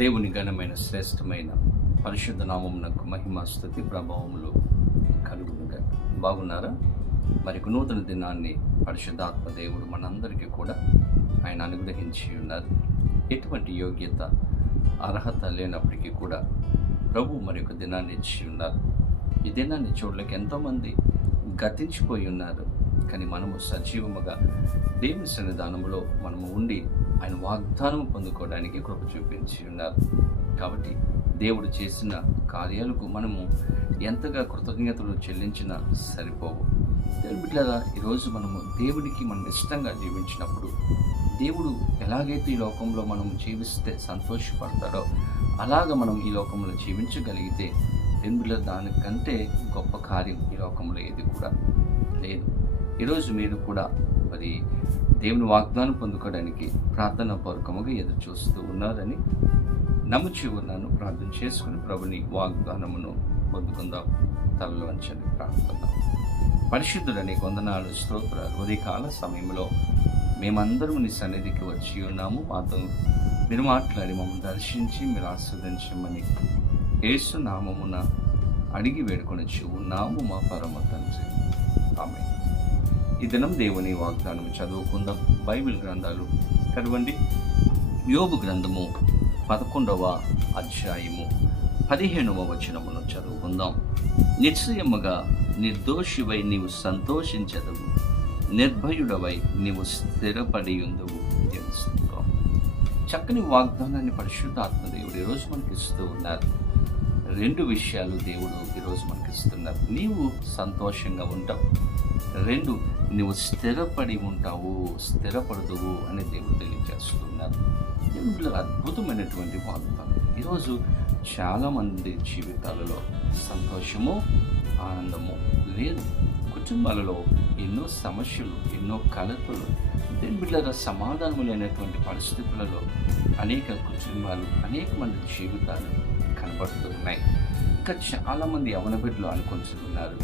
దేవుని ఘనమైన శ్రేష్టమైన పరిశుద్ధ నామమునకు మహిమ స్థుతి ప్రభావములు కలుగునుగా బాగున్నారా? మరి నూతన దినాన్ని పరిశుద్ధాత్మ దేవుడు మనందరికీ కూడా ఆయన అనుగ్రహించి ఉన్నారు. ఎటువంటి యోగ్యత అర్హత లేనప్పటికీ కూడా ప్రభు మరి ఒక దినాన్ని ఇచ్చి ఉన్నారు. ఈ దినాన్ని చూడలేక ఎంతోమంది గతించిపోయి ఉన్నారు. కానీ మనము సజీవముగా దేవుని సన్నిధానంలో మనము ఉండి ఆయన వాగ్దానం పొందుకోవడానికి కృప చూపించి ఉన్నారు. కాబట్టి దేవుడు చేసిన కార్యాలకు మనము ఎంతగా కృతజ్ఞతలు చెల్లించినా సరిపోవు. దేవుని బిడ్డలారా ఈరోజు మనము దేవుడికి మనం ఇష్టంగా జీవించినప్పుడు దేవుడు ఎలాగైతే ఈ లోకంలో మనం జీవిస్తే సంతోషపడతాడో అలాగ మనం ఈ లోకంలో జీవించగలిగితే దేవుళ్ళ దానికంటే గొప్ప కార్యం ఈ లోకంలో ఏది కూడా లేదు. ఈరోజు మీరు కూడా మరి దేవుని వాగ్దానం పొందుకోవడానికి ప్రార్థన పూర్వకముగా ఎదురు చూస్తూ ఉన్నారని నమ్ముచి ఉన్నాను. ప్రార్థన చేసుకుని ప్రభుని వాగ్దానమును పొందుకుందాం. తలలో అంచని ప్రార్థన పరిశుద్ధుడని కొందనాలు స్తోత్ర ఉదయకాల సమయంలో మేమందరం నీ సన్నిధికి వచ్చి ఉన్నాము. మాతో మీరు మాట్లాడి మమ్మల్ని దర్శించి మీరు ఆస్వాదించమని ఏసునామమున అడిగి వేడుకొని ఉన్నాము మా పరమ తండ్రి. ఆమె ఈ దినం దేవుని వాగ్దానం. చదువుకుందాం. బైబిల్ గ్రంథాలు చదవండి. యోగు గ్రంథము పదకొండవ అధ్యాయము పదిహేనవ వచనమును చదువుకుందాం. నిశ్చయముగా నిర్దోషివై నీవు సంతోషించదవు. నిర్భయుడవై నీవు స్థిరపడి ఉందవు తెలుసుకుందాం చక్కని వాగ్దానాన్ని పరిశుద్ధాత్మ దేవుడు ఈరోజు మనకి ఇస్తూ ఉన్నారు. రెండు విషయాలు దేవుడు ఈరోజు మనకి ఇస్తున్నారు నీవు సంతోషంగా ఉంటావు. రెండు నువ్వు స్థిరపడి ఉంటావు స్థిరపడదువు అని దేవుడు తెలియజేస్తున్నారు. దేవుడు అద్భుతమైనటువంటి వాగ్దానం ఈరోజు చాలామంది జీవితాలలో సంతోషము ఆనందము లేదు. కుటుంబాలలో ఎన్నో సమస్యలు ఎన్నో కలతలు దేని బిడ్డల సమాధానం లేనటువంటి పరిస్థితులలో అనేక కుటుంబాలు అనేక మంది జీవితాలు కనబడుతూ ఉన్నాయి ఇంకా చాలామంది యవన బిడ్డలు అనుకుంటున్నారు.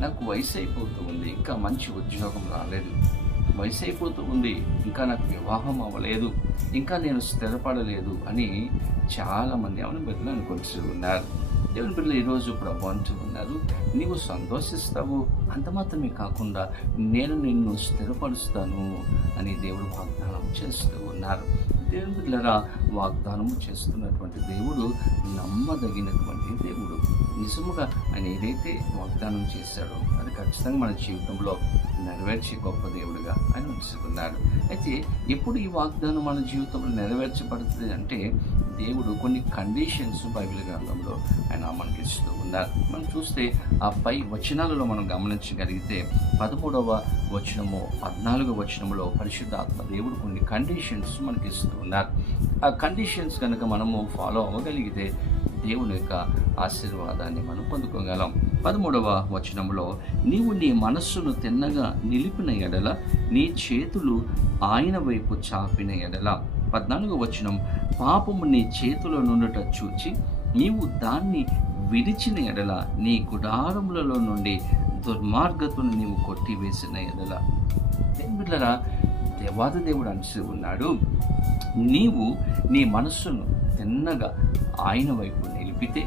నాకు వయసు అయిపోతూ ఉంది ఇంకా మంచి ఉద్యోగం రాలేదు. వయసు అయిపోతూ ఉంది ఇంకా నాకు వివాహం అవ్వలేదు ఇంకా నేను స్థిరపడలేదు అని చాలామంది యవన బిడ్డలు అనుకుంటూ ఉన్నారు దేవుని బిడ్డలు ఈరోజు ప్రభు అంటూ ఉన్నారు నీవు సంతోషిస్తావు అంత మాత్రమే కాకుండా నేను నిన్ను స్థిరపరుస్తాను అని దేవుడు వాగ్దానం చేస్తూ ఉన్నారు. దేవుని బిడ్డలరా వాగ్దానము చేస్తున్నటువంటి దేవుడు నమ్మదగినటువంటి దేవుడు. నిజముగా ఆయన ఏదైతే వాగ్దానం చేశాడో అది ఖచ్చితంగా మన జీవితంలో నెరవేర్చే గొప్ప దేవుడిగా ఆయన ఉంచుకున్నాడు. అయితే ఎప్పుడు ఈ వాగ్దానం మన జీవితంలో నెరవేర్చబడుతుంది అంటే దేవుడు కొన్ని కండిషన్స్ బైబిల్ గ్రంథంలో ఆయన మనకి ఇస్తూ ఉన్నారు మనం చూస్తే ఆ పై వచనాలలో మనం గమనించగలిగితే పదమూడవ వచనము పద్నాలుగవ వచనంలో పరిశుద్ధాత్మ దేవుడు కొన్ని కండిషన్స్ మనకి ఇస్తూ ఉన్నారు ఆ కండిషన్స్ కనుక మనము ఫాలో అవ్వగలిగితే దేవుని యొక్క ఆశీర్వాదాన్ని మనం పొందుకోగలం. పదమూడవ వచనంలో నీవు నీ మనస్సును తిన్నగా నిలిపిన ఎడల నీ చేతులు ఆయన వైపు చాపిన ఎడల. పద్నాలుగు వచనం పాపము నీ చేతిలో నుండట చూచి నీవు దాన్ని విడిచిన ఎడల నీ గుడారములలో నుండి దుర్మార్గతను నీవు కొట్టివేసిన ఎడల. బిడ్డరా? దేవాది దేవుడు అంటూ ఉన్నాడు. నీవు నీ మనస్సును తిన్నగా ఆయన వైపు నిలిపితే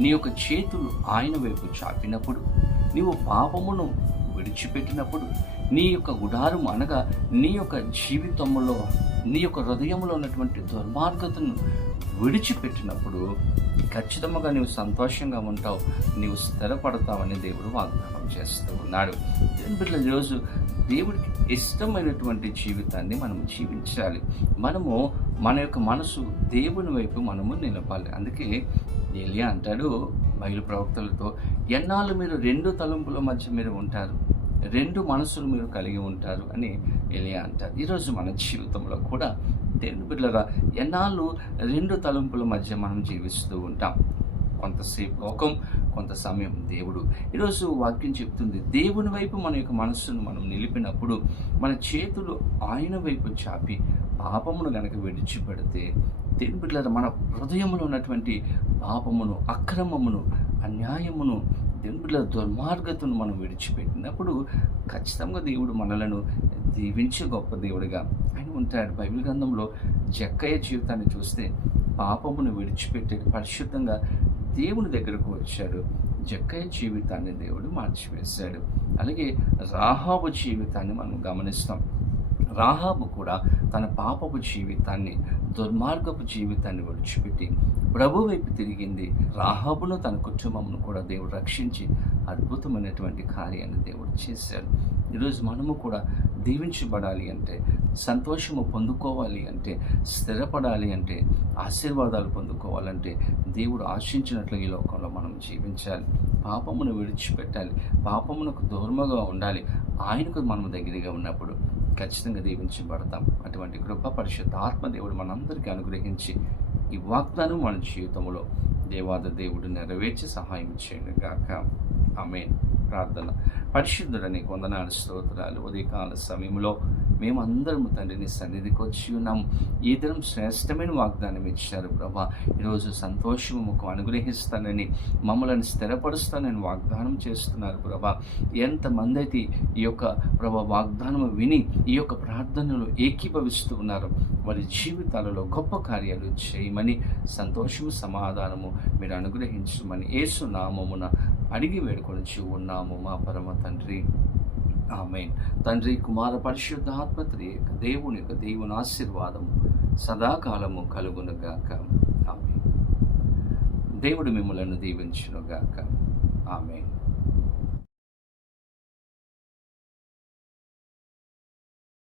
నీ యొక్క చేతులు ఆయన వైపు చాపినప్పుడు నీవు పాపమును విడిచిపెట్టినప్పుడు నీ యొక్క గుడారం అనగా నీ యొక్క జీవితంలో నీ యొక్క హృదయంలో ఉన్నటువంటి దుర్మార్గతను విడిచిపెట్టినప్పుడు ఖచ్చితంగా నీవు సంతోషంగా ఉంటావు నీవు స్థిరపడతావని దేవుడు వాగ్దానం చేస్తూ ఉన్నాడు. బిడ్డల ఈరోజు దేవుడికి ఇష్టమైనటువంటి జీవితాన్ని మనం జీవించాలి. మనము మన యొక్క మనసు దేవుని వైపు మనము నిలపాలి. అందుకే ఏలియా అంటాడు బయలు ప్రవక్తలతో ఎన్నాళ్ళు మీరు రెండు తలంపుల మధ్య మీరు ఉంటారు? రెండు మనసులు మీరు కలిగి ఉంటారు అని ఎలియా అంటారు. ఈరోజు మన జీవితంలో కూడా దేవుని బిడ్డలరా ఎన్నాళ్ళు రెండు తలంపుల మధ్య మనం జీవిస్తూ ఉంటాం. కొంతసేపు లోకం కొంత సమయం దేవుడు. ఈరోజు వాక్యం చెప్తుంది దేవుని వైపు మన యొక్క మనస్సును మనం నిలిపినప్పుడు మన చేతులు ఆయన వైపు చాపి పాపమును గనక విడిచిపెడితే దేవుని బిడ్డలారా మన హృదయంలో ఉన్నటువంటి పాపమును అక్రమమును అన్యాయమును దేవుని దుర్మార్గతను మనం విడిచిపెట్టినప్పుడు ఖచ్చితంగా దేవుడు మనలను దీవించే గొప్ప దేవుడిగా ఆయన ఉంటాడు. బైబిల్ గ్రంథంలో జక్కయ్య జీవితాన్ని చూస్తే పాపమును విడిచిపెట్టి పరిశుద్ధంగా దేవుని దగ్గరకు వచ్చాడు. జక్కయ్య జీవితాన్ని దేవుడు మార్చివేశాడు. అలాగే రాహాబు జీవితాన్ని మనం గమనిస్తాం. రాహాబు కూడా తన పాపపు జీవితాన్ని దుర్మార్గపు జీవితాన్ని విడిచిపెట్టి ప్రభు వైపు తిరిగింది. రాహాబును తన కుటుంబమును కూడా దేవుడు రక్షించి అద్భుతమైనటువంటి కార్యాన్ని దేవుడు చేశాడు. ఈరోజు మనము కూడా దీవించబడాలి అంటే సంతోషము పొందుకోవాలి అంటే స్థిరపడాలి అంటే ఆశీర్వాదాలు పొందుకోవాలంటే దేవుడు ఆశించినట్లు ఈ లోకంలో మనం జీవించాలి. పాపమును విడిచిపెట్టాలి. పాపమునకు దూరముగా ఉండాలి. ఆయనకు మనం దగ్గరగా ఉన్నప్పుడు ఖచ్చితంగా దీవించబడతాం. అటువంటి కృప పరిశుద్ధ ఆత్మదేవుడు మనందరికీ అనుగ్రహించి ఈ వాగ్దానం మన జీవితంలో దేవాద దేవుడు నెరవేర్చి సహాయం చేయను గాక. ఆమె ప్రార్థన. పరిశుద్ధుడని కొందనాడు స్తోత్రాలు. ఉదయకాల సమయంలో మేమందరము తండ్రిని సన్నిధికి వచ్చి ఉన్నాం. ఈ దినం శ్రేష్టమైన వాగ్దానం ఇచ్చారు ప్రభా. ఈరోజు సంతోషము మాకు అనుగ్రహిస్తానని మమ్మల్ని స్థిరపరుస్తానని వాగ్దానం చేస్తున్నారు ప్రభా. ఎంతమంది అయితే ఈ యొక్క ప్రభా వాగ్దానము విని ఈ యొక్క ప్రార్థనలు ఏకీభవిస్తూ ఉన్నారు వారి జీవితాలలో గొప్ప కార్యాలు చేయమని సంతోషము సమాధానము మీరు అనుగ్రహించమని ఏసునామమున అడిగి వేడుకొని ఉన్నాము మా పరమ తండ్రి. ఆమె తండ్రి కుమార పరిశుద్ధ త్రియేక దేవుని యొక్క దేవుని ఆశీర్వాదము సదాకాలము కలుగునుగాక ఆమె దేవుడు మిమ్మలను దీవించునుగాక ఆమె